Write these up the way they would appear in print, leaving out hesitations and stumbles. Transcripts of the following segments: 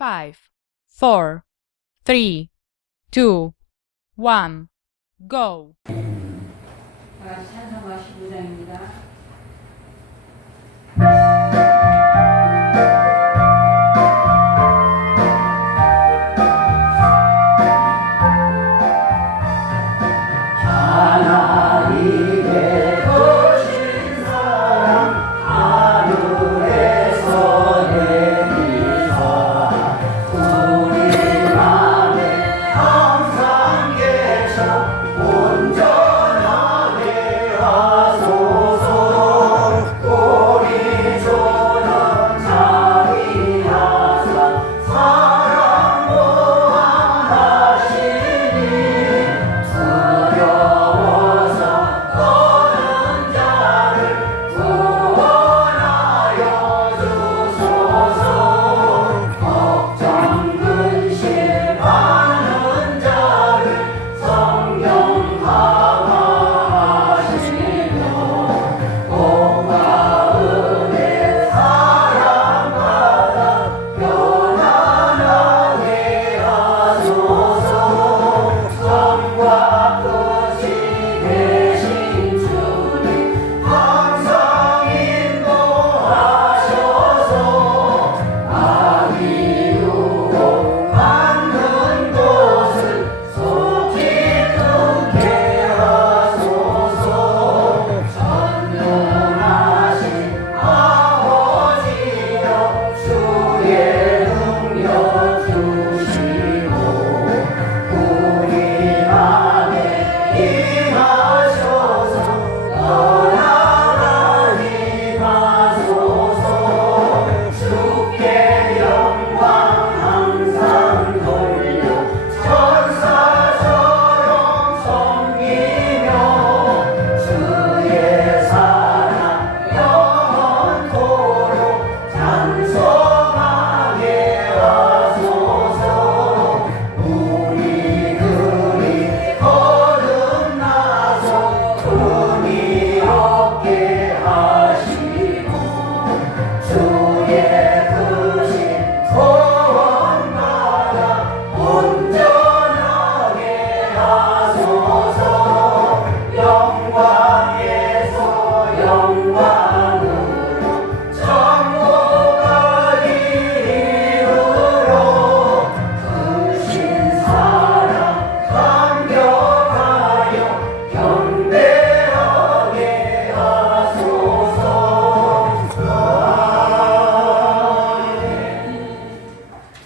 5, 4, 3, 2, 1, go! 찬송가 15장입니다.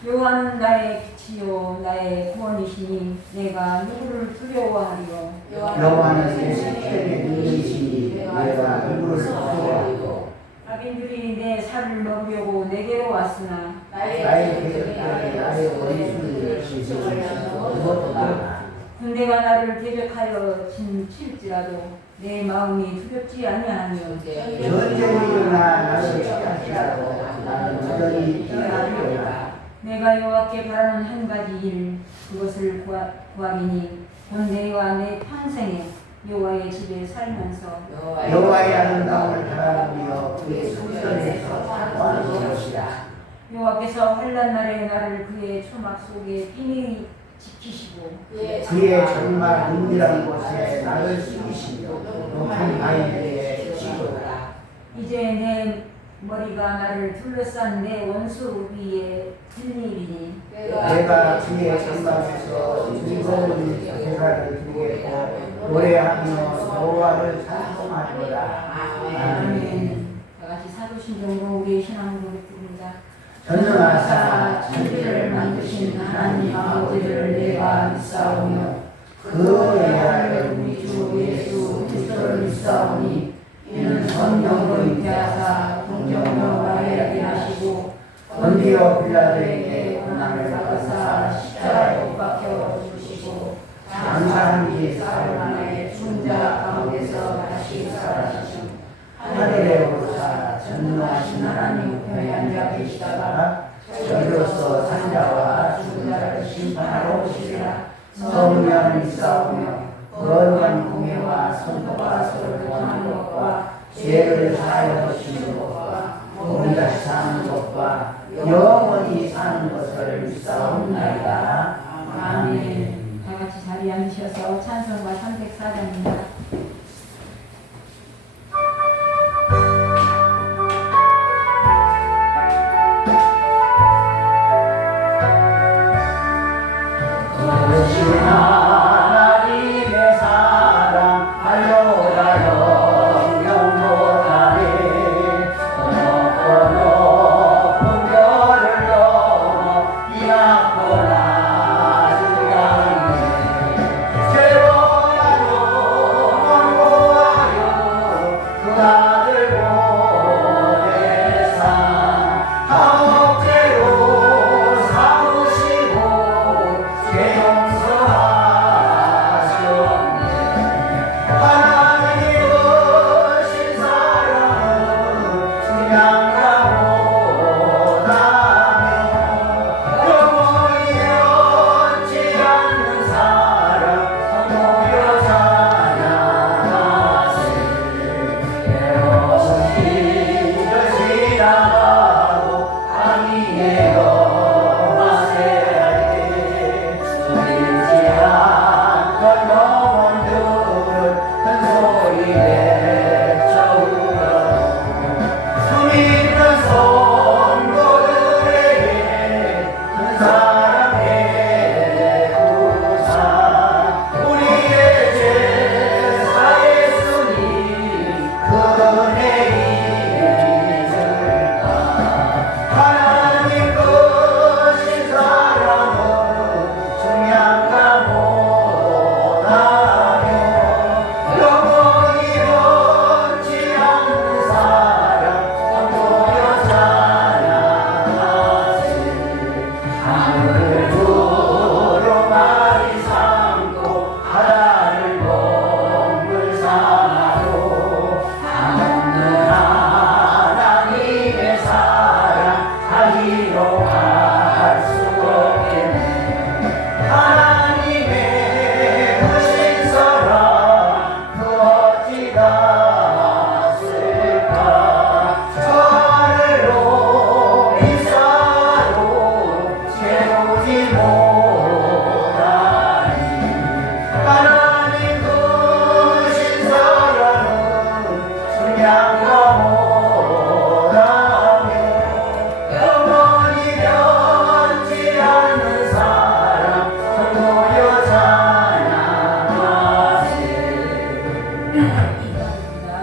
여호와는 나의 빛이요 나의 구원이시니 내가 누구를 두려워하리요. 여호와는 내 생명의 능이시니 내가 누구를 두려워하리요. 악인들이 내 살을 먹으려고 내게로 왔으나 나의 대적들이 나의 원수를 지지시고 그것도 나라. 군대가 나를 대적하여 칠지라도 내 마음이 두렵지 아니하며 전쟁이 일어나 나를 피할지라도 나는 여전히 피하리로다. 내가 여호와께 바라는 한 가지 일 그것을 구하리니 곧 내와 내 평생에 여호와의 집에 살면서 여호와의 아름다움을 바라보며 그의 성전에서 구하는 것이다. 여호와께서 환난 날에 나를 그의 초막 속에 비밀히 지키시고 그의 정말 은밀한 곳에 나를 숨기시며 높은 바위에 지도다. 이제 내 머리가 나를 둘러싼 내 원수 위에 들리리니 내가 그의 전방에서 즐거운 제사를 드리겠고 노래하며 여호와를 찬송하리로다. 아멘. 다 같이 사도신경으로 우리의 신앙 고백드립니다. 전능하사 천지를 만드신 하나님 아버지를 내가 믿사오며 그 외아를 우리 주 예수 그리스도를 믿사오니 이는 성령으로 잉태하사 동정녀 마리아에게 하시고 본디오 빌라도에게 고난을 받으사 십자가에 못 박혀 죽으시고 장사한 지 사흘 만에 죽은 자 가운데서 다시 살아나시고 하늘에 오르사 전능하신 하나님 우편에 앉아 계시다가 저리로서 산자와 죽은 자를 심판하러 오시리라. 성령을 믿사오며 거룩한 공예와 성도가 서로 교통하는 것과 죄를 사하여 주시는 것과 몸이 다시 사는 것과 영원히 사는 것을 주사옵나이다. 아멘. 다 같이 자리에 앉으셔서 찬송가 304장입니다. 하나님의 사랑 알로다 영영 못하네. 높은 별을 넘어 이 앞으로 낮은 강에 세월하여 원고하여 그 아들 보내사 하옥제로 삼으시고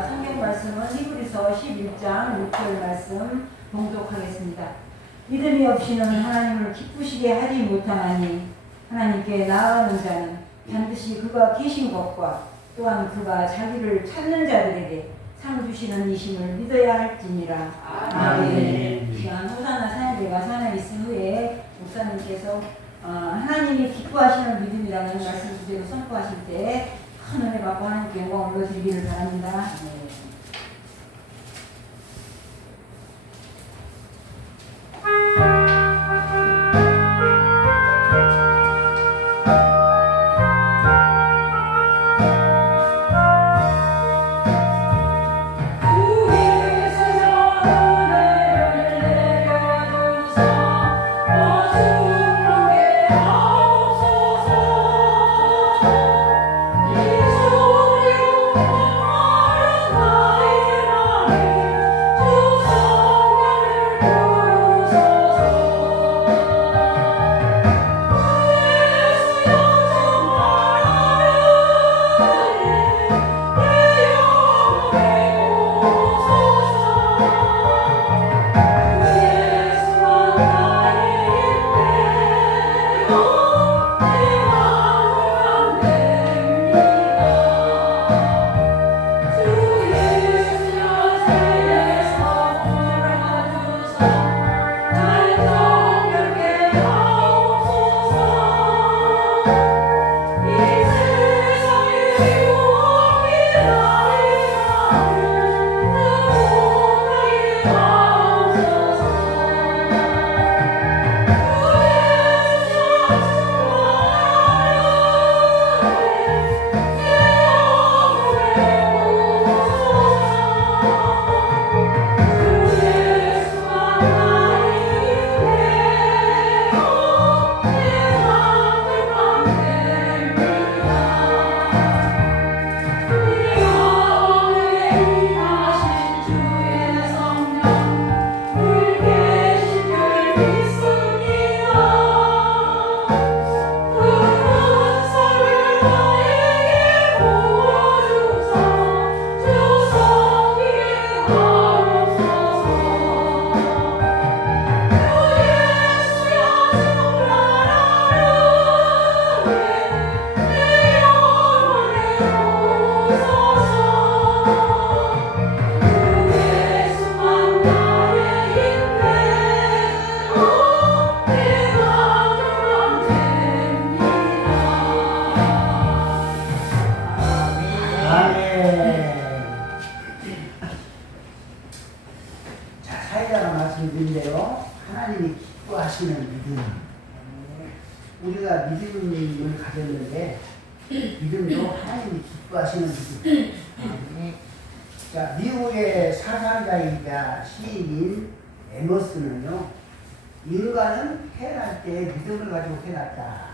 성경 말씀은 히브리서 11장 6절 말씀 봉독하겠습니다. 믿음이 없이는 하나님을 기쁘시게 하지 못하나니 하나님께 나아가는 자는 반드시 그가 계신 것과 또한 그가 자기를 찾는 자들에게 상 주시는 이심을 믿어야 할지니라. 아멘. 시간 호사나 사연대가 산에 있은 후에 목사님께서 하나님이 기뻐하시는 믿음이라는 말씀 주제로 선포하실 때 큰 은혜 받고 하나님께 영광을 올려드리기를 바랍니다. 이 소리 우리가 믿음을 가졌는데 믿음도 하나님이 기뻐하시는 믿음. 자, 미국의 사상가이자 시인인 에머슨은요, 인간은 태어날 때 믿음을 가지고 태어났다.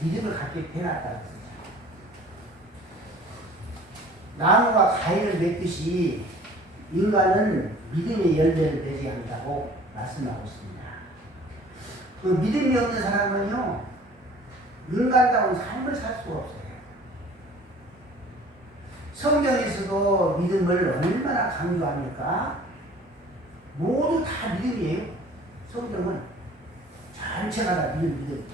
믿음을 갖게 태어났다. 나무가 과일을 맺듯이 인간은 믿음의 열매를 맺어야 한다고 말씀하고 있습니다. 그 믿음이 없는 사람은요, 인간다운 삶을 살 수가 없어요. 성경에서도 믿음을 얼마나 강조합니까? 모두 다 믿음이에요. 성경은 전체가 다 믿음.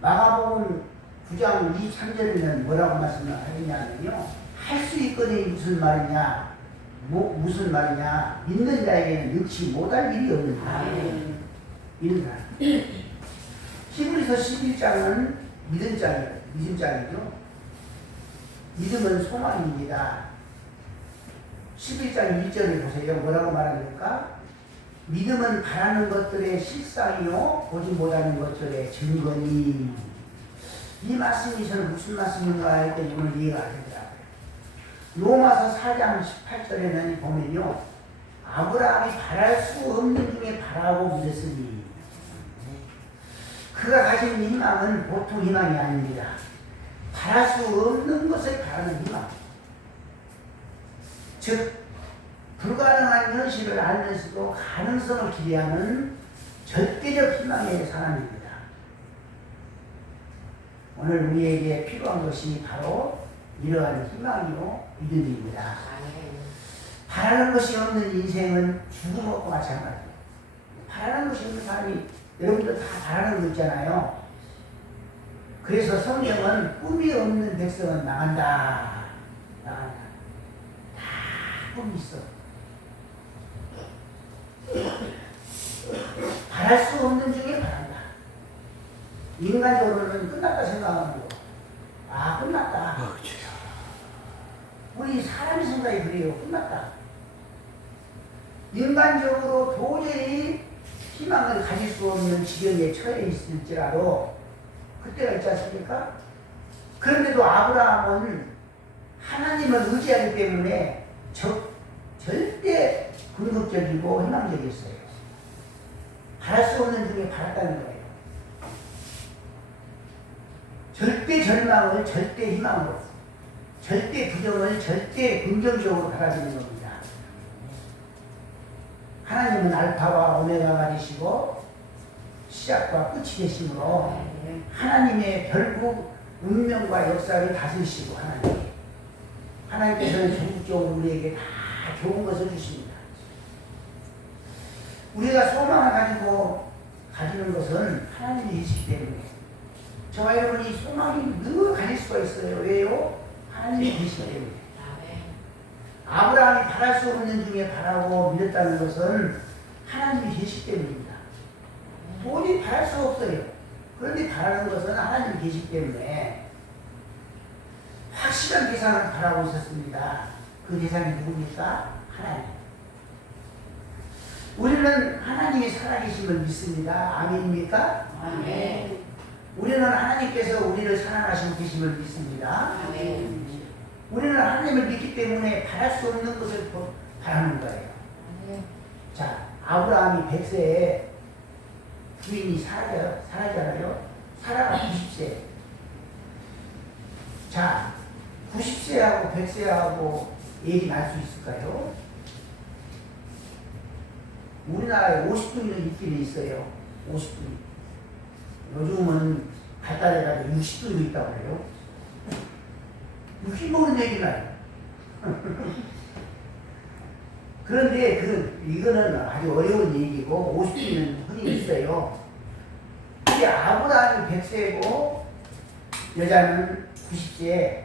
마가복음 9장 23절에는 뭐라고 말씀을 하느냐면요, 할 수 있거니 무슨 말이냐, 무슨 말이냐, 믿는 자에게는 능치 못할 일이 없는다. 믿는 사람. 히브리서 11장은 믿음장이죠. 믿음은 소망입니다. 11장 1절을 보세요. 뭐라고 말합니까? 믿음은 바라는 것들의 실상이요 보지 못하는 것들의 증거니. 이 말씀이 저는 무슨 말씀인가 할 때 오늘 이해가 안 되더라고요. 로마서 4장 18절에는 보면요, 아브라함이 바랄 수 없는 중에 바라고 믿었으니. 그가 가진 희망은 보통 희망이 아닙니다. 바랄 수 없는 것을 바라는 희망. 즉 불가능한 현실을 알면서도 가능성을 기대하는 절대적 희망의 사람입니다. 오늘 우리에게 필요한 것이 바로 이러한 희망이요 믿음입니다. 바라는 것이 없는 인생은 죽음과 마찬가지예요. 바라는 것이 없는 사람이 여러분들 다 바라는 거 있잖아요. 그래서 성경은 꿈이 없는 백성은 나간다. 다 꿈이 있어. 바랄 수 없는 중에 바란다. 인간적으로는 끝났다 생각하고, 끝났다. 우리 사람 생각이 그래요. 끝났다. 인간적으로 도저히 희망을 가질 수 없는 지경에 처해 있을지라도 그때가 있지 않습니까? 그런데도 아브라함은 하나님을 의지하기 때문에 절대 궁극적이고 희망적이었어요. 바랄 수 없는 중에 바랐다는 거예요. 절대 절망을 절대 희망으로, 절대 부정을 절대 긍정적으로 받아들이는 겁니다. 하나님은 알파와 오메가가 되시고 시작과 끝이 되시므로 하나님의 결국 운명과 역사를 다스리시고, 하나님께서는 전국적으로 우리에게 다 좋은 것을 주십니다. 우리가 소망을 가지고 가지는 것은 하나님이 계시기 때문에 저와 여러분이 소망이 늘 가질 수가 있어요. 왜요? 하나님이 계시기 때문에. 아브라함이 바랄 수 없는 중에 바라고 믿었다는 것은 하나님이 계시기 때문입니다. 도저히 바랄 수 없어요. 그런데 바라는 것은 하나님이 계시기 때문에 확실한 대상을 바라고 있었습니다. 그 대상이 누굽니까? 하나님. 우리는 하나님이 살아계심을 믿습니다. 아멘입니까? 아멘. 우리는 하나님께서 우리를 사랑하시고 계심을 믿습니다. 아멘. 우리는 하나님을 믿기 때문에 바랄 수 없는 것을 바라는 거예요. 자, 아브라함이 100세에 부인이 사라잖아요. 사라가 90세. 자, 90세하고 100세하고 얘기 날 수 있을까요? 우리나라에 50분이 있기는 있어요. 50분이. 요즘은 발달해가지고 60분도 있다고 해요. 60분은 얘기 나요. 그런데 이거는 아주 어려운 얘기고 50분은 흔히 있어요. 이게 아브라함이 100세고 여자는 90세에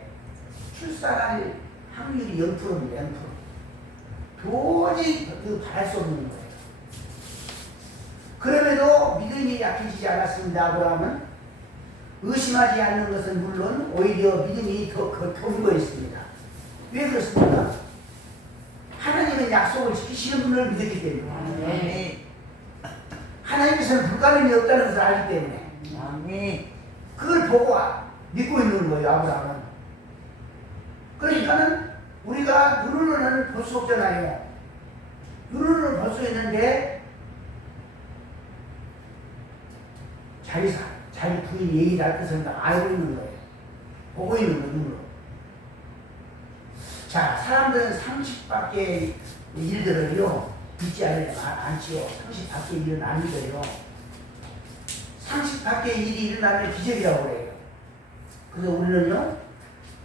출산할 확률이 0%입니다. 0%. 도저히 바랄 수 없는 거예요. 그럼에도 믿음이 약해지지 않았습니다. 아브라함은 의심하지 않는 것은 물론 오히려 믿음이 더 견고했습니다. 왜 그렇습니까? 하나님은 약속을 지키시는 분을 믿었기 때문에. 하나님께서는 불가능이 없다는 것을 알기 때문에 아멘. 그걸 보고 믿고 있는 거예요, 아브라함은. 그러니까는 우리가 눈으로는 볼 수 없잖아요. 눈으로는 볼 수 있는데 자기 부인이 얘기를 할 것을 알고 있는 거예요. 보고 있는 거예요, 눈으로. 자, 사람들은 상식밖에 일들을요 믿지 않지요. 상식밖에 일은 안 믿어요. 상식밖에 일이 일어나면 기적이라고 그래요. 그래서 우리는요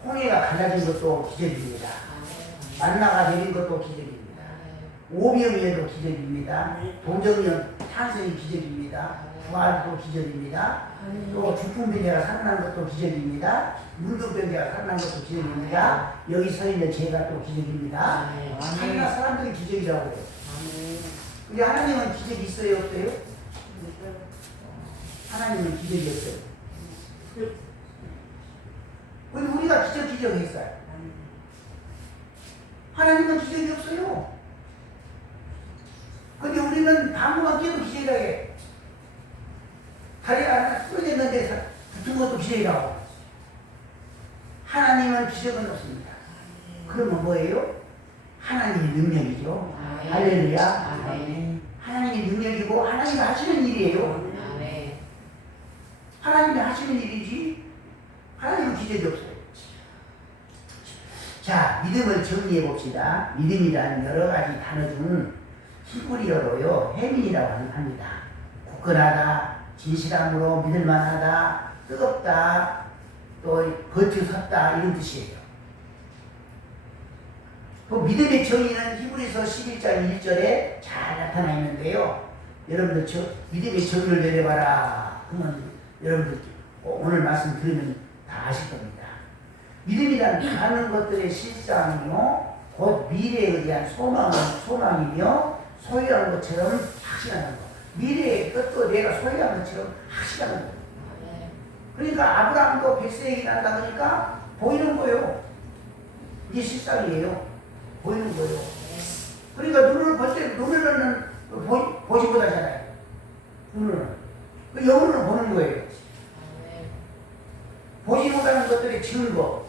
홍해가 갈라진 것도 기적입니다. 만나가 내린 것도 기적입니다. 오병이어도 기적입니다. 동정이어 탄생이 기적입니다. 부활도 기적입니다. 또 죽품병자가 살아난 것도 기적입니다. 문둥병자가 살아난 것도 기적입니다. 여기 서 있는 제가 또 기적입니다. 하나 사람들이 기적이라고 해요. 근데 하나님은 기적이 있어요, 없어요? 하나님은 기적이 없어요. 근데 우리가 기적했어요. 하나님은 기적이 없어요. 근데 우리는 방구만 깨도 기적이라고 해. 다리가 하나 부러졌는데 붙은 것도 기적이라고. 하나님은 기적은 없습니다. 그러면 뭐예요? 하나님의 능력이죠. 할렐루야. 하나님의 능력이고 하나님이 하시는 일이에요. 하나님이 하시는 일이지 하나님은 기적이 없어요. 자, 믿음을 정리해 봅시다. 믿음이라는 여러 가지 단어 중 히브리어로요 해민이라고 합니다. 굳건하다, 진실함으로 믿을만하다, 뜨겁다, 또 버텨섰다 이런 뜻이에요. 그 믿음의 정의는 히브리서 11장 1절에 잘 나타나 있는데요. 여러분들 믿음의 정의를 내려봐라. 그러면 여러분들 오늘 말씀 들으면 다 아실 겁니다. 믿음이란 가는 것들의 실상이요 곧 미래에 대한 소망이며 소유한 것처럼 확신하는 것. 미래의 것도 내가 소유한 것처럼 확신하는 것. 그러니까 아브라함도 100세기 난다 그러니까 보이는 거예요. 이게 실상이에요. 보이는 거예요. 그러니까 눈을 볼 때 눈으로는 보지 못하잖아요. 눈으로는. 영으로는 보는 거예요. 보지 못하는 것들의 증거,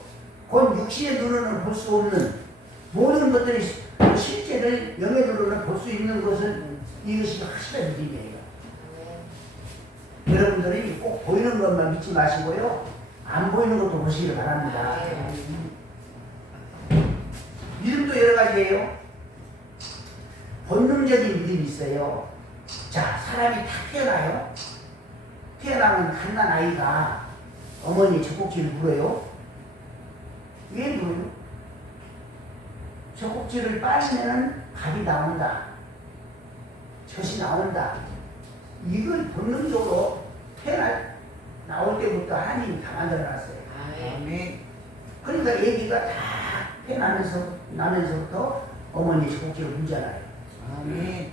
곧 육신의 눈으로는 볼 수 없는 모든 것들이 실제를 영의 눈으로는 볼 수 있는 것은 이것이 확실한 믿음이에요. 여러분들이 꼭 보이는 것만 믿지 마시고요. 안 보이는 것도 보시기를 바랍니다. 믿음도 여러 가지예요. 본능적인 믿음이 있어요. 자, 사람이 다 태어나요. 태어나면 갓난 아이가 어머니의 젖꼭지를 물어요. 왜 물어요? 젖꼭지를 빨면은 밥이 나온다. 젖이 나온다. 이걸 본능적으로 나올 때부터 하나님이 다 만들어놨어요. 아멘. 그러니까 애기가 다 나면서부터 어머니의 젖꼭지를 물잖아요. 아멘.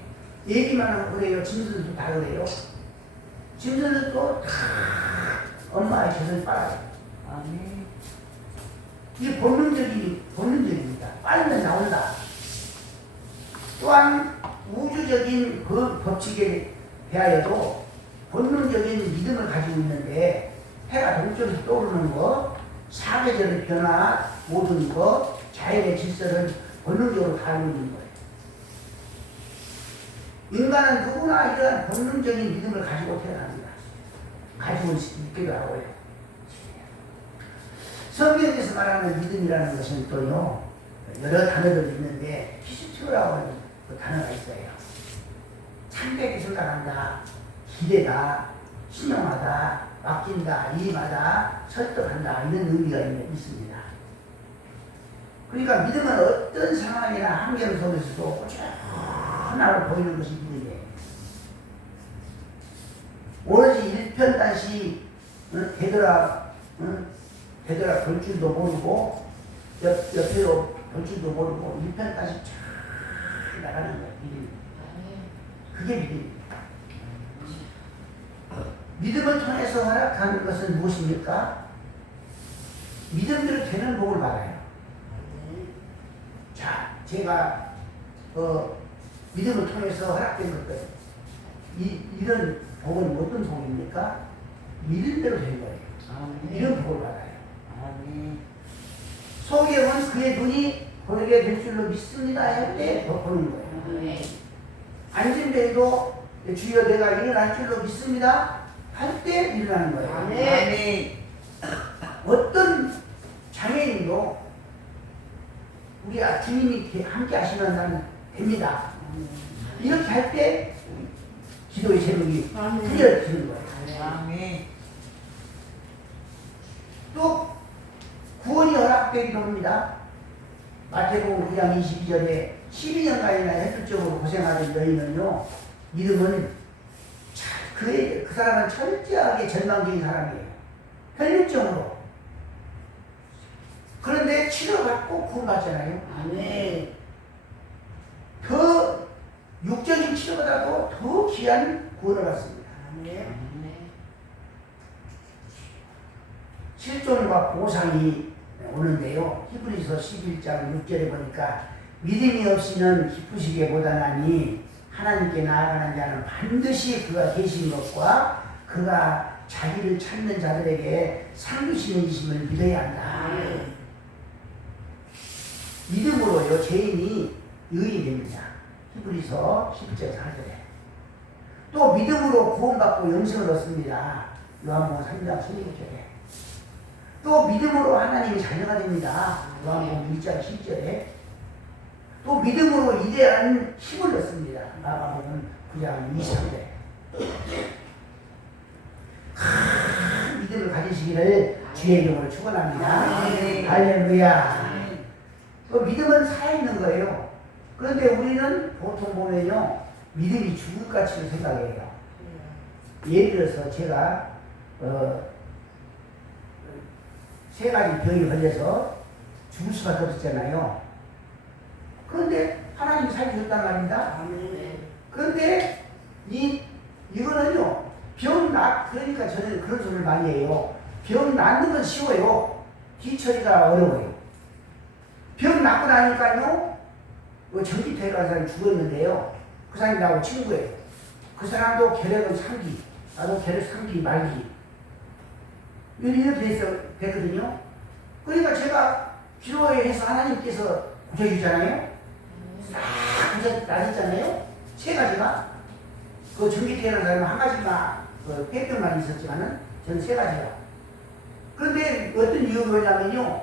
애기만 하면 그래요. 짐승도 다 그래요. 짐승도 다 엄마의 젖을 빨아요. 아멘. 이게 본능적입니다. 빨면 나온다. 또한 우주적인 그 법칙에 대하여도 본능적인 믿음을 가지고 있는데 해가 동쪽에서 떠오르는 것, 사계절의 변화, 모든 것, 자연의 질서를 본능적으로 다 알고 있는 거예요. 인간은 누구나 이러한 본능적인 믿음을 가지고 태어납니다. 가지고 있기도 하고요. 성경에서 말하는 믿음이라는 것은 또요, 여러 단어들이 있는데, 피스튜라고 하는 그 단어가 있어요. 참되게 생각한다, 기대다, 신용하다, 맡긴다, 이임하다, 설득한다, 이런 의미가 있습니다. 그러니까 믿음은 어떤 상황이나 환경 속에서도 꾸준하게 보이는 것이 믿음이에요. 오로지 일편단시 되돌아 볼 줄도 모르고 옆으로 볼 줄도 모르고 일편단시 쫙 나가는 거예요. 믿음. 그게 믿음입니다. 믿음을 통해서 허락하는 것은 무엇입니까? 믿음대로 되는 복을 받아요. 자, 제가 믿음을 통해서 허락된 것들, 이런 복은 어떤 복입니까? 믿은 대로 된 거예요. 아멘. 이런 복을 받아요. 아멘. 소경은 그의 눈이 보게 될 줄로 믿습니다 할 때 보는 거예요. 안진뱅이도 주여 내가 일어날 줄로 믿습니다 할 때 일어나는 거예요. 아멘. 어떤 장애인도 우리 주님이 함께 하시면 나는 됩니다. 이렇게 할 때 기도의 제목이 풀려지는 거예요. 아멘. 또 구원이 허락되기도 합니다. 마태복음 9장 22절에 12년간이나 해줄적으로 고생하던 여인은요, 믿음은 그 사람은 철저하게 전망적인 사람이에요. 혈육적으로. 그런데 치료받고 구원받잖아요. 아멘. 더 육적인 치료보다도 더 귀한 구원을 받습니다. 실존과 보상이 오는데요. 히브리서 11장 6절에 보니까 믿음이 없이는 기쁘시게 못하나니 하나님께 나아가는 자는 반드시 그가 계신 것과 그가 자기를 찾는 자들에게 상 주시는 이심을 믿어야 한다. 믿음으로요 죄인이 의인이 됩니다. 히브리서 11장 4절에. 또 믿음으로 구원받고 영생을 얻습니다. 요한복음 3장 16절에. 또 믿음으로 하나님의 자녀가 됩니다. 요한복음 1장 10절에. 또 믿음으로 이대한 힘을 얻습니다. 마가복음 9장 23절에. 큰 믿음을 가지시기를 주의 이름으로 축원합니다. 할렐루야. 또 믿음은 살아있는 거예요. 그런데 우리는 보통 보면요, 믿음이 죽을 가치로 생각해요. 예를 들어서 제가 세 가지 병이 걸려서 죽을 수밖에 없었잖아요. 그런데 하나님이 살려줬단 말입니다. 그런데 이거는요, 그러니까 저는 그런 소리를 많이 해요. 병 낫는 건 쉬워요. 뒤처리가 어려워요. 병 낫고 나니까요, 전기퇴에 간 사람이 죽었는데요. 그 사람이 나하고 친구예요. 그 사람도 결핵은 3기, 나도 결핵 3기 말기. 이렇게 됐거든요. 그러니까 제가 기도해서 하나님께서 고쳐주잖아요. 싹 나섰잖아요. 세 가지가. 그 전기퇴라는 사람은 한 가지만, 폐병만 있었지만은 저는 세 가지가. 그런데 어떤 이유가 뭐냐면요.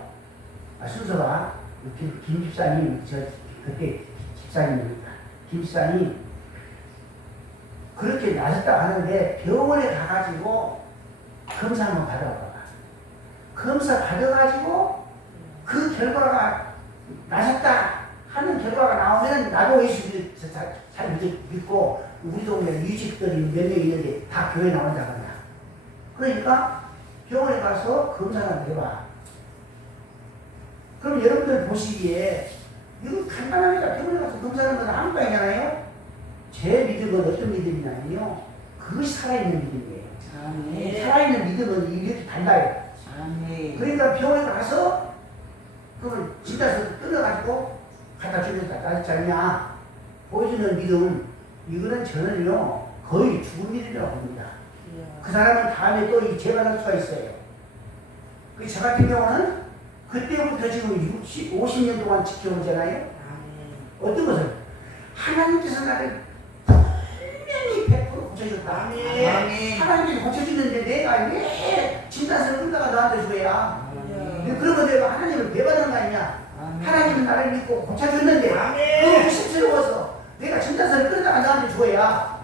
순서가 김 집사님, 그때 집사님입니다. 김 집사님 그렇게 나섰다고 하는데 병원에 가가지고 검사 한번 받아봐봐. 검사 받아가지고 그 결과가 나섰다 하는 결과가 나오면 나도 예수 잘 믿고 우리 동네 유직들이 몇 명 있는데 다 교회 나온다거나. 그러니까 병원에 가서 검사를 한번 해봐. 그럼 여러분들 보시기에 이거 간단합니다. 병원에 가서 검사하는 건 아무것도 아니잖아요. 제 믿음은 어떤 믿음이냐면요, 그것이 살아있는 믿음이에요. 살아있는 믿음은 이렇게 달라요. 그러니까 병원에 가서 그걸 진단서 뜯어가지고 갖다 주면서 나지 않냐 보여주는 믿음, 이거는 저는요 거의 죽은 믿음이라고 봅니다. 그 사람은 다음에 또 재발할 수가 있어요. 그 저 같은 경우는 그때부터 지금 50년 동안 지켜오잖아요. 어떤 것을? 하나님께서 나를 분명히 100% 고쳐줬다. 하나님께서 고쳐주는데 내가 왜 진단서를 끌다가 나한테 줘야? 그러면 내가 하나님을 배반한 거 아니냐? 하나님은 나를 믿고 고쳐줬는데 그거 의심스러워서 내가 진단서를 끌다가 나한테 줘야.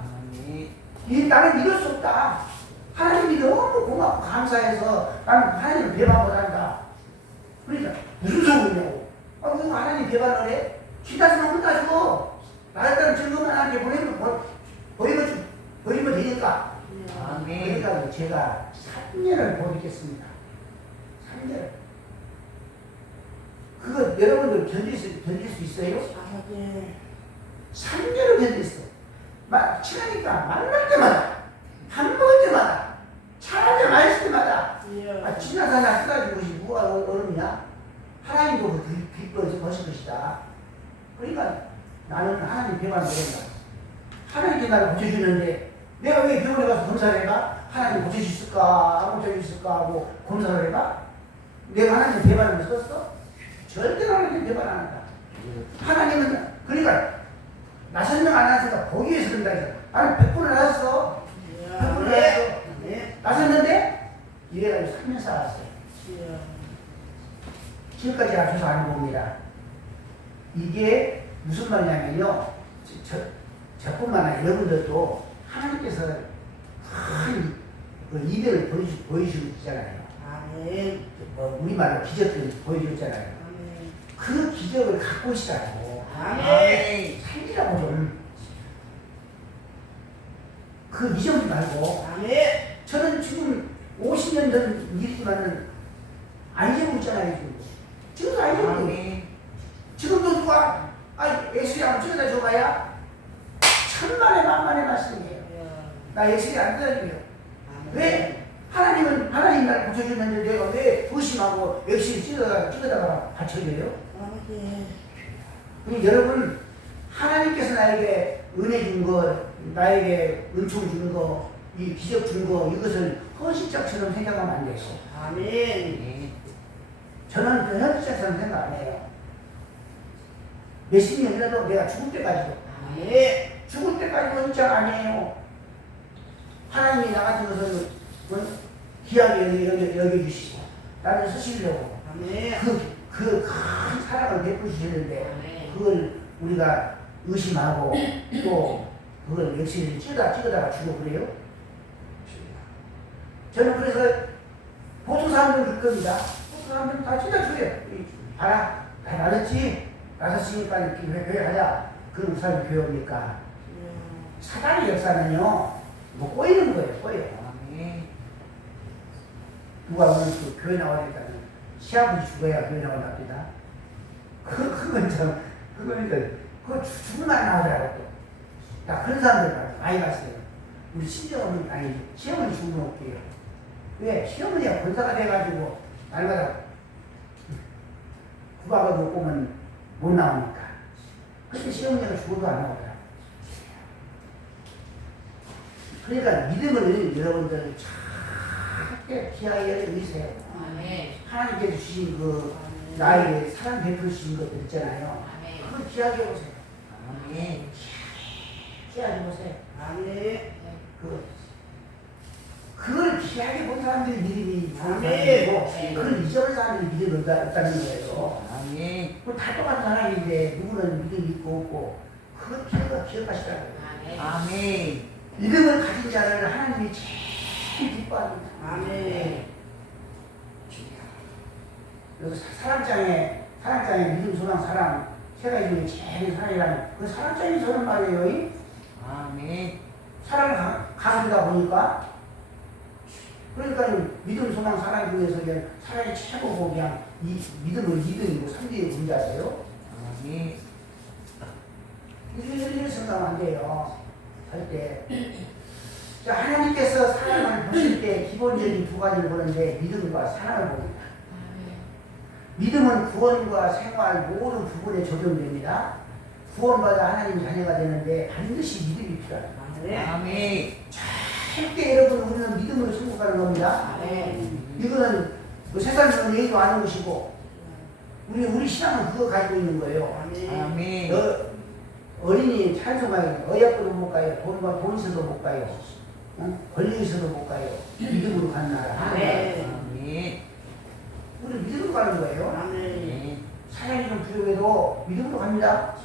나는 믿을 수 없다. 하나님이 너무 고맙고 감사해서 나는 하나님을 배반 못한다. 그러니까 무슨 소리냐고. 그거 하나님 배반을 해? 진단서만 끝가지고 나를 즐거운 하나님께 버리면 되니까. 그러니까 제가 3년을 버리겠습니다. 3년. 그거 여러분들 견딜 수 있어요? 3년을 견딜어. 친하니까 만날 때마다, 밥 먹을 때마다, 차한잔 마실 때마다, 지나서 하나 쓰가지고 것이 뭐가 어렵냐? 하나님도 그 기뻐서 거실 것이다. 그러니까 나는 하나님 배반 못한다. 하나님께 나를 고쳐주는데 검사를 해봐? 하나님 고칠 수 있을까? 고칠 수 있을까? 하고 검사를 해봐? 내가 하나님 대발을 썼어? 절대로 하나님 대발 안 한다. 하나님은 그러니까 나 설명 안 하니까 보기 위해서 그런다 해서 아니 100분을 하셨어. 100분을 하셨어. 나섰는데 이래가지고 3년 살았어요. 지금까지 아주 안 봅니다. 이게 무슨 말이냐면요. 저뿐만 아니라 여러분들도 하나님께서 큰 이들을 보여주고 있잖아요. 아멘. 우리말로 기적을 보여줬잖아요. 아멘. 그 기적을 갖고 있으라고. 아멘. 살리라고 좀. 그 잊어버리지 말고. 아멘. 저는 지금 50년 전 일이지만은 안 잊어보고 있잖아요. 지금도 안 잊어보고. 아멘. 지금도 누가 엑스레이 한번 찍어다 줘봐야 천만에 만만의 말씀이에요. 나 엑스레이 안 떠다니요. 왜? 하나님은 하나님 날 고쳐주는데 내가 왜 의심하고 엑스레이 찍어다가 받쳐줘요? 아멘. 그럼 여러분 하나님께서 나에게 은혜 준 거, 나에게 은총 준 거, 이 기적 준 거 이것을 헌신짝처럼 생각하면 안 돼요. 아멘. 저는 그 헌신짝처럼 생각 안 해요. 몇십 년이라도 내가 죽을 때까지도. 아멘. 죽을 때까지 헌신짝 아니에요. 하나님이 나 같은 것을 귀하게 여겨주시고 나를 쓰시려고 아멘. 그 큰 사랑을 베푸시는데 그걸 우리가 의심하고 또 그걸 역시 찍어다가 주고 그래요? 저는 그래서 보통 사람들은 그럴 겁니다. 보통 사람들은 다 찍어줘요. 봐라, 다 나섰지? 나섰으니까 이렇게 교회하자. 그럼 그 사람이 교회입니까? 사단의 역사는요, 뭐 꼬이는 거예요, 꼬여. 아멘. 누가 오늘 그 교회 나와야니까 시아버지 죽어야 교회 나온답니다. 그건 참, 그거 죽으면 나오더라고 또. 나 그런 사람들 많이 봤어요. 우리 친정어머니, 아니, 시어머니 죽으면 어때요? 왜? 시어머니가 권사가 돼가지고 날마다 구박을 못 보면 못 나오니까. 근데 시어머니가 죽어도 안 나오더라. 그러니까 믿음을 여러분들 잘 귀하게 여기세요. 하나님께서 주신 그 나에게 사랑 베풀으신 것들 있잖아요. 그걸 귀하게 보세요. 아멘. 귀하게 보세요. 아멘. 그걸 귀하게 본 사람들이 믿음이 아멘. 사람이고 그걸 잊어버린 사람들이 믿음이 없다는 거예요. 아멘. 다 똑같은 사람인데 누구는 믿음이 있고 없고 그걸 기억하시라고요. 아멘. 믿음을 가진 자를 하나님이 제일 기뻐합니다. 아멘. 그래서 사랑장에 믿음, 소망, 사랑 세 가지 중에 제일 사랑이라면 그 사랑장이 저는 말이에요. 아멘. 사랑을 강조다 보니까 그러니까 믿음, 소망, 사랑 중에서 그냥 사랑이 최고고 그냥 이 믿음은 2등이고 3등이 분자세요. 아멘. 이렇게 생각하면 안 돼요. 할 때. 자, 하나님께서 사랑을 보실 때 기본적인 두 가지를 보는데 믿음과 사랑을 봅니다. 믿음은 구원과 생활 모든 부분에 적용됩니다. 구원받아 하나님 자녀가 되는데 반드시 믿음이 필요합니다. 아멘. 절대 여러분 우리는 믿음으로 승복하는 겁니다. 이거는 뭐 세상에서는 얘기도 안 하는 것이고 우리 신앙은 그거 가지고 있는 거예요. 아멘. 어린이 찬송하게 어약도 못 가요. 돈 있어도 못 가요. 권리 있어도 못 가요. 믿음으로 가는 나라. 아멘. 우리 믿음으로 가는 거예요. 아멘. 사랑이 좀 부족해도 믿음으로 갑니다.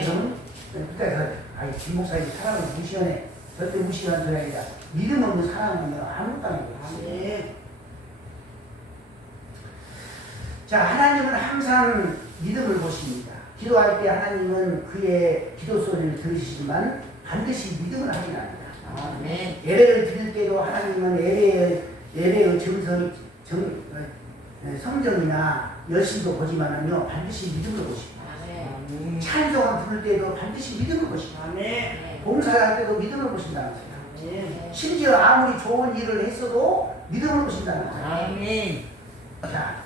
여러분, 그때서 김 목사님 사랑을 무시하네. 절대 무시하는 소리 아니다. 믿음 없는 사랑은 아무것도 아니고. 아멘. 자, 하나님은 항상 믿음을 보십니다. 기도할 때 하나님은 그의 기도 소리를 들으시지만 반드시 믿음을 확인합니다. 아멘. 예배를 드릴 때도 하나님은 예배의 성정이나 열심도 보지만은요 반드시 믿음을 보십니다. 아멘. 찬송을 부를 때도 반드시 믿음을 보십니다. 아멘. 봉사할 때도 믿음을 보신다는 거예요. 아멘. 심지어 아무리 좋은 일을 했어도 믿음을 보신다는 거예요. 아멘. 자,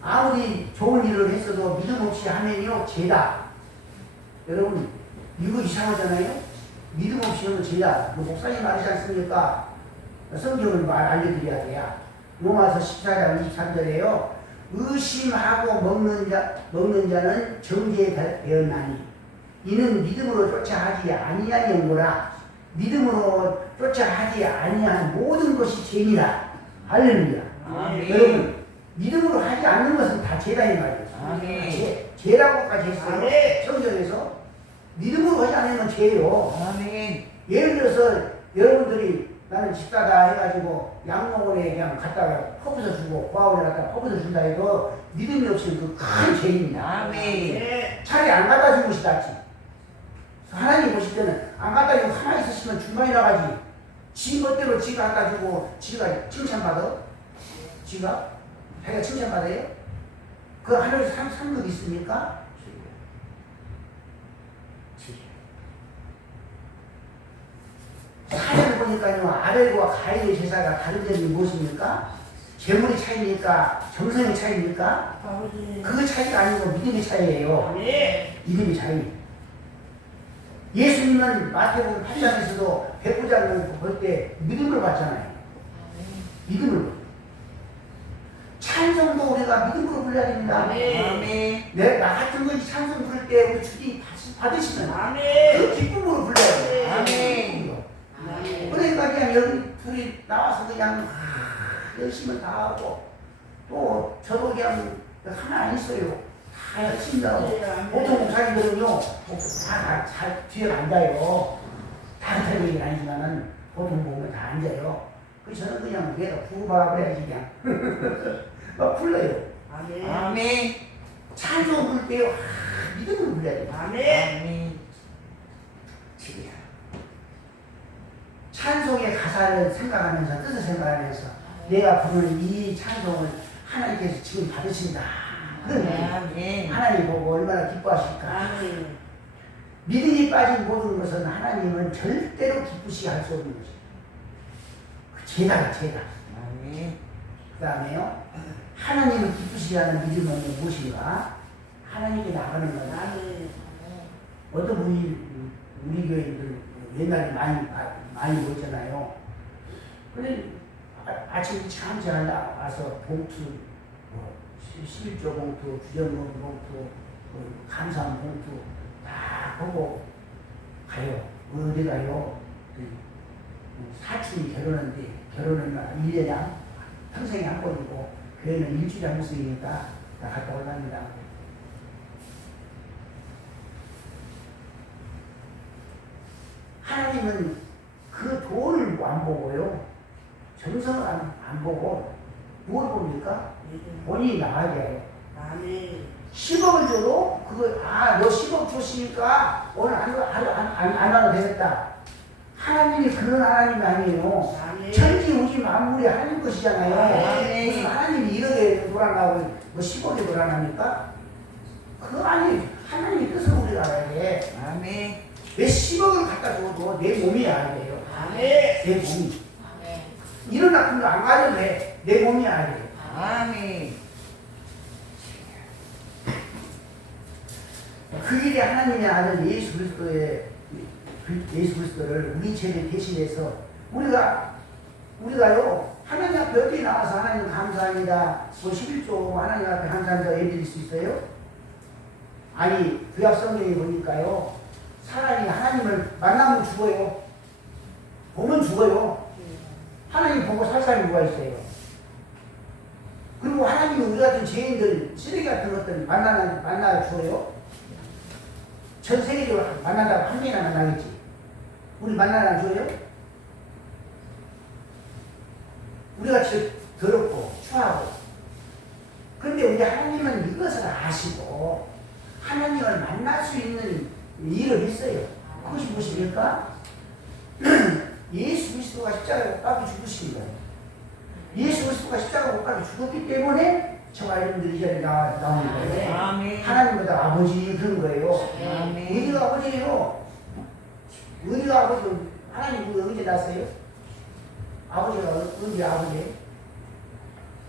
아무리 좋은 일을 했어도 믿음 없이 하면요 죄다. 여러분 이거 이상하잖아요. 믿음 없이는 죄다. 목사님 말하지 않습니까? 성경을 알려드려야 돼요. 로마서 14장 23절에요. 의심하고 먹는 자는 정죄에 되었나니 이는 믿음으로 쫓아하지 아니하니라. 믿음으로 쫓아하지 아니한 모든 것이 죄니라. 할렐루야. 아멘. 여러분 믿음으로 하지 않는 것은 다 죄다 이 말이에요. 아멘. 죄라고까지 했어요. 성경에서 믿음으로 하지 않는 건 죄예요. 아멘. 예를 들어서 여러분들이 나는 집사다 해가지고 양로원에 그냥 갔다가 퍼부서 주고 고아원에 갔다가 퍼부서 준다 해도 믿음이 없이는 그 큰 죄입니다. 아멘. 차라리 안 갖다 주는 것이 낫지. 하나님 보실 때는 안 갖다 주고 가만히 있으시면 중간이 나가지. 지 멋대로 지가 갖다 주고 지가 칭찬받아? 지가? 자기가 칭찬받아요? 그 하늘에 상급 있습니까? 사연을 보니까요, 아벨과 가인의 제사가 다른 점이 무엇입니까? 재물의 차이입니까? 정성의 차이입니까? 그 차이가 아니고 믿음의 차이예요. 믿음의 차이. 예수님은 마태복음 8장에서도 백부장을 볼 때 믿음을 받잖아요. 믿음을. 찬송도 우리가 믿음으로 불러야 됩니다. 아멘. 네, 나 같은 건 찬송 부를 때 우리 주님 받으시면 그 기쁨으로 불러야 돼요. 아멘. 그러니까 그냥 여기 둘이 나와서 그냥 열심히 다 하고 또 저도 그냥 가만히 안 있어요. 다 열심히 하고 보통 목사님들은요 다 뒤에 앉아요. 다 그런 얘기는 아니지만은 보통 보면 다 앉아요. 그래서 저는 그냥 위에다 부바라 그래야지 그냥 막 불러요. 아멘. 찬송 부를 때요 믿음으로 불러야 돼요. 아멘. 찬송의 가사를 생각하면서 뜻을 생각하면서 내가 부르는 이 찬송을 하나님께서 지금 받으신다. 그런 아멘. 하나님 보고 얼마나 기뻐하실까. 믿음이 빠진 모든 것은 하나님은 절대로 기쁘시게 할 수 없는 것이에요. 죄다. 아멘. 그 다음에요. 하나님을 기쁘시게 하는 믿음은 무엇인가? 하나님께 나가는 거다. 어떤 우리 교회들 옛날에 많이 모였잖아요. 근데 아침 참 잘 나와서 봉투, 11조 봉투, 주전문 봉투, 감사한 봉투 다 보고 가요. 어디 가요? 사촌이 결혼은 1년에 평생에 한 번이고 교회는 일주일에 한 번씩이니까 다 갔다 올랍니다. 하나님은 그 돈을 안 보고요. 정성을 안 보고 뭘 봅니까? 본인이 나가야 돼요. 10억을 줘도 너 10억 줬으니까 오늘 안 와도 되겠다. 하나님이 그런 하나님이 아니에요. 천지 우주 만물이 하나님 것이잖아요. 무슨 하나님이 1억에 돌아가고 뭐 10억에 돌아갑니까? 그거 아니에요. 하나님의 뜻을 우리가 알아야 돼. 아멘. 내 10억을 갖다 줘도 내 몸이 알아야 돼요. 내 몸이. 이런 아픔도 안 가져도 돼. 내 몸이 알아야 돼요. 아멘. 그 일이 하나님의 아들 예수 그리스도를 우리 죄를 대신해서 우리가요 하나님 앞에 어떻게 나와서 하나님 감사합니다. 뭐 11조 하나님 앞에 감사합니다 예드릴 수 있어요? 아니 구약 성경에 보니까요 사람이 하나님을 만나면 죽어요. 보면 죽어요. 하나님 보고 살 사람이 누가 있어요? 그리고 하나님이 우리 같은 죄인들 쓰레기 같은 것들 만나 죽어요? 전 세계적으로 만난다고 한 명이나 만나겠지. 우리 만나는 줘요? 우리가 진짜 더럽고 추하고. 그런데 우리 하나님은 이것을 아시고 하나님을 만날 수 있는 일을 했어요. 그것이 무엇입니까? 예수 그리스도가 십자가에 못 박혀 죽으신 거예요. 예수 그리스도가 십자가에 못 박혀 죽었기 때문에 저와 여러분들이 이 자리에 나오는 거예요. 아멘. 하나님보다 아버지 그런 거예요. 아멘. 어디가 아버지예요? 어디가 아버지? 하나님 언제 났어요? 아버지가 언제 아버지예요?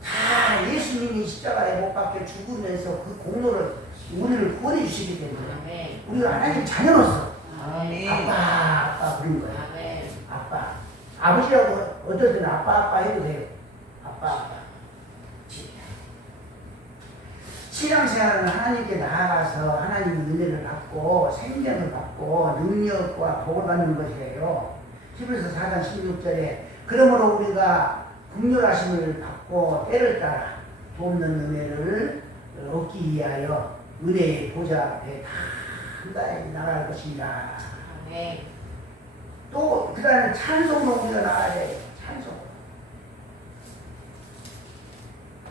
다 예수님이 십자가에 못 박혀 죽으면서 그 공로를 우리를 구원해 주시기 때문에 우리가 하나님 자녀로서 아멘. 아빠 아빠 부른 거예요. 아멘. 아빠. 아버지라고 어떨 때는 아빠 해도 돼요. 아빠. 신앙생활은 하나님께 나아가서 하나님의 은혜를 받고 생명을 받고 능력과 복을 받는 것이에요. 히브리서 4장 16절에 그러므로 우리가 긍휼하심을 받고 때를 따라 돕는 은혜를 얻기 위하여 은혜의 보좌 앞에 단단히 나갈 것입니다. 아멘. 또 그 다음에 찬송도 우리가 나가야 돼요. 찬송.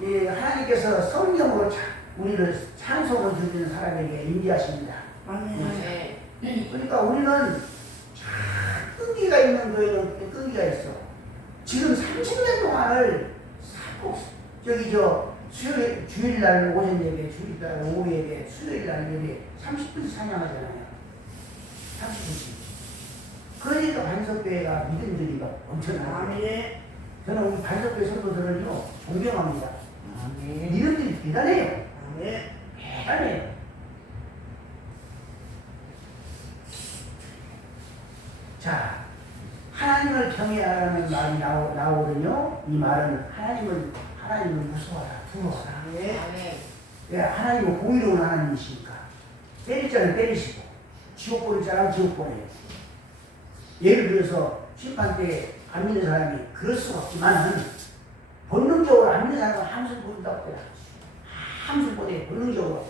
예, 하나님께서 성령으로 우리를 찬송을 드리는 사람에게 인지하십니다. 아멘. 그러니까 우리는 끈기가 있는 거에는 끈기가 있어. 지금 30년 동안을 저기 주일날 오전 예배, 주일날 오후 예배, 수요일날 예배 30분씩 찬양하잖아요. 30분씩. 그러니까 반석교회가 믿음들이 엄청나요. 저는 우리 반석교회 성도들은요 존경합니다. 아멘. 믿음들이 대단해요. 대단해요. 자, 하나님을 경외하라는 말이 나오거든요. 이 말은 하나님을 무서워하라, 두려워하라. 아멘. 왜? 하나님은 공의로운 하나님이시니까. 때릴 자는 때리시고, 지옥 보낼 자는 지옥 보내요. 예를 들어서 심판 때 안 믿는 사람이 그럴 수가 없지만은 본능적으로 안 믿는 사람은 함수 보인다고 해요. 함수 보내, 본능적으로.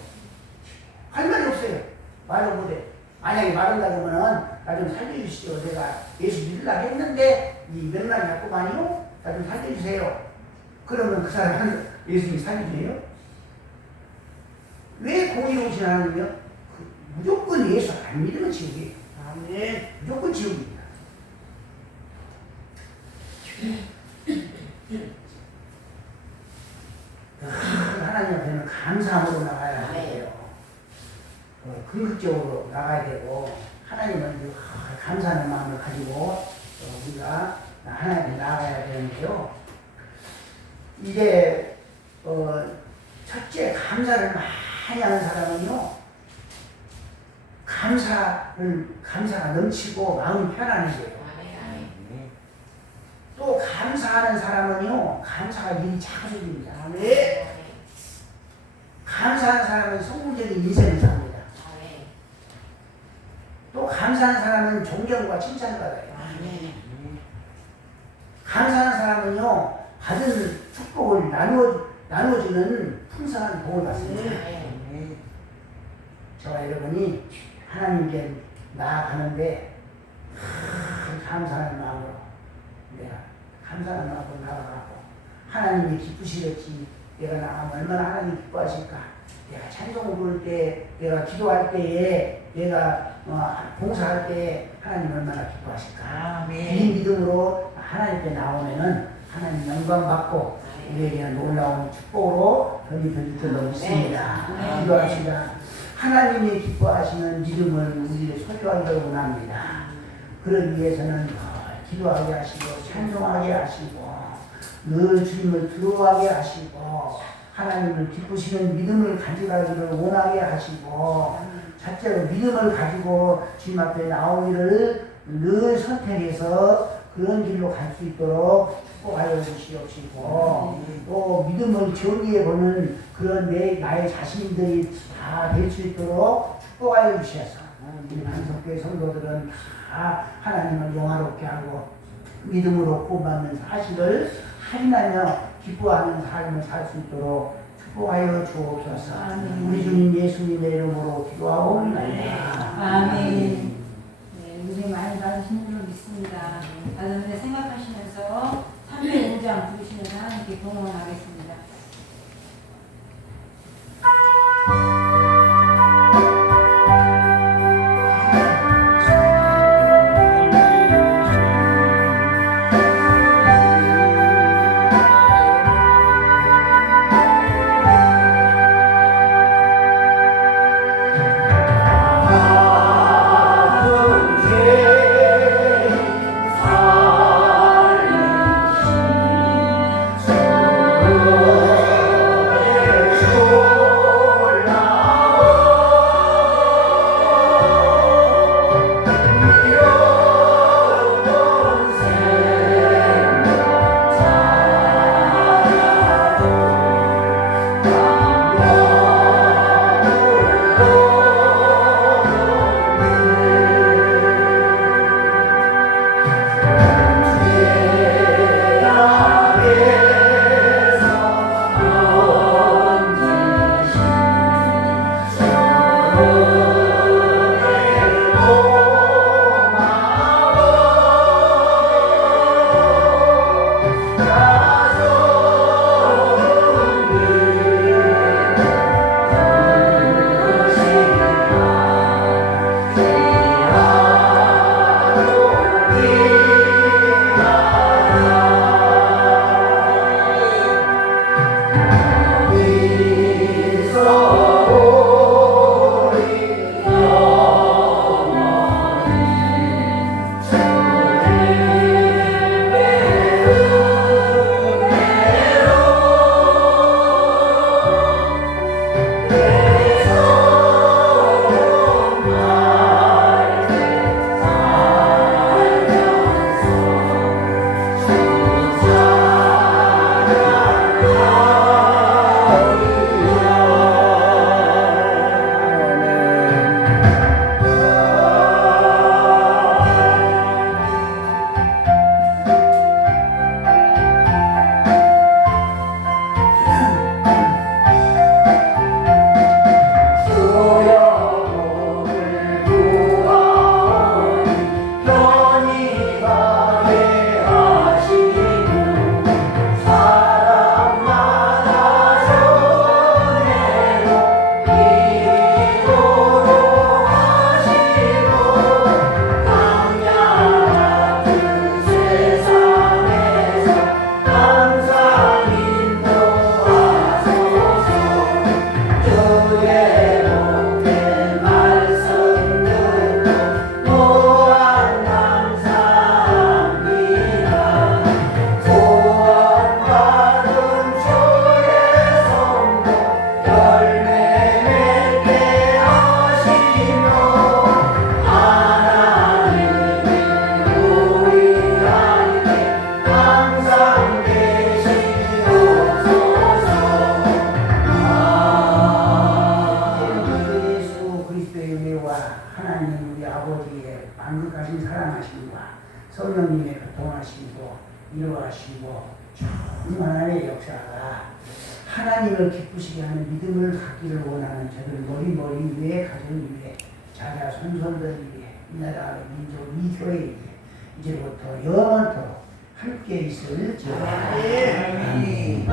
할 말이 없어요. 말을 못해. 만약에 말한다 그러면은 나 좀 살려주시오. 내가 예수 믿으려고 했는데 이 몇만 약고만이요? 나 좀 살려주세요. 그러면 그 사람은 예수님이 살려주세요? 왜 공의로우신 하나님이요? 무조건 예수 안 믿으면 지옥이에요. 아멘. 무조건 지옥입니다. 하나님 앞에는 감사함으로 나가야 돼요. 긍정적으로 나가야 되고 하나님은 감사하는 마음을 가지고 우리가 하나님께 나아가야 되는데요. 이제 첫째 감사를 많이 하는 사람은요, 감사가 넘치고 마음이 편안해져요. 또 감사하는 사람은요, 감사가 일이 작아집니다. 감사하는 사람은 성공적인 인생을 삽니다. 또 감사하는 사람은 존경과 칭찬을 받아요. 감사하는 사람은요, 받은 축복을 나눠주는 풍성한 복을 받습니다. 저와 여러분이 하나님께 나아가는데 감사하는 마음으로 내가 감사하는 마음으로 나아가고 하나님이 기쁘시겠지. 내가 나가면 얼마나 하나님 기뻐하실까. 내가 찬송을 부를 때, 내가 기도할 때에, 내가 봉사할 때에 하나님 얼마나 기뻐하실까. 이 믿음으로 하나님께 나오면은 하나님 영광 받고 우리에게는 놀라운 축복으로 덧입혀질 줄로 믿습니다. 기도합시다. 하나님이 기뻐하시는 믿음을 우리를 소유하기를 원합니다. 그러기 위해서는 기도하게 하시고 찬송하게 하시고 늘 주님을 두려워하게 하시고 하나님을 기쁘시는 믿음을 가져가기를 원하게 하시고 첫째로 믿음을 가지고 주님 앞에 나오기를 늘 선택해서 그런 길로 갈 수 있도록 축복하여 주시옵시고 또 믿음을 정리해 보는 그런 나의 자신들이 다 될 수 있도록 축복하여 주셔서 우리 반석교회 성도들은 다 하나님을 영화롭게 하고 믿음으로 구원받는 사실을 할인하며 기뻐하는 삶을 살 수 있도록 축복하여 주옵소서. 우리 주님 예수님의 이름으로 기도하옵나이다. 아멘. 네, 은혜 많이 받으시는 줄 믿습니다. 다른 은혜 생각하시면서 305장 부르시면서 하나님께 동원하겠습니다. 오 이루어가시고 하나님의 역사가 하나님을 기쁘시게 하는 믿음을 갖기를 원하는 저들 머리 위에 가정 위에 자자 손손들 위에 이 나라 민족 이 교회 위에 이제부터 영원토록 함께 있을 줄. 아멘.